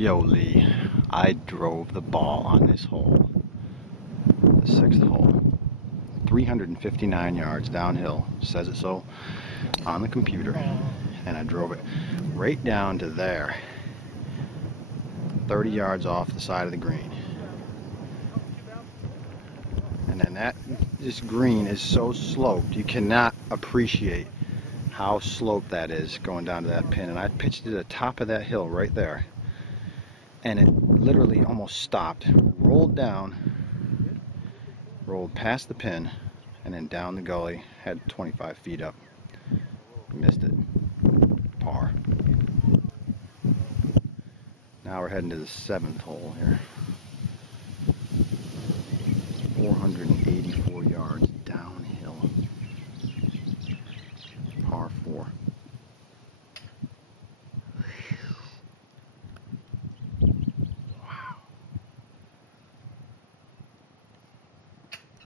Yo, Lee, I drove the ball on this hole, the sixth hole, 359 yards downhill, says it so on the computer, and I drove it right down to there, 30 yards off the side of the green. And then this green is so sloped, you cannot appreciate how sloped that is going down to that pin. And I pitched to the top of that hill right there, and it literally almost stopped, rolled down, rolled past the pin, and then down the gully, had 25 feet up. Missed it. Par. Now we're heading to the seventh hole here.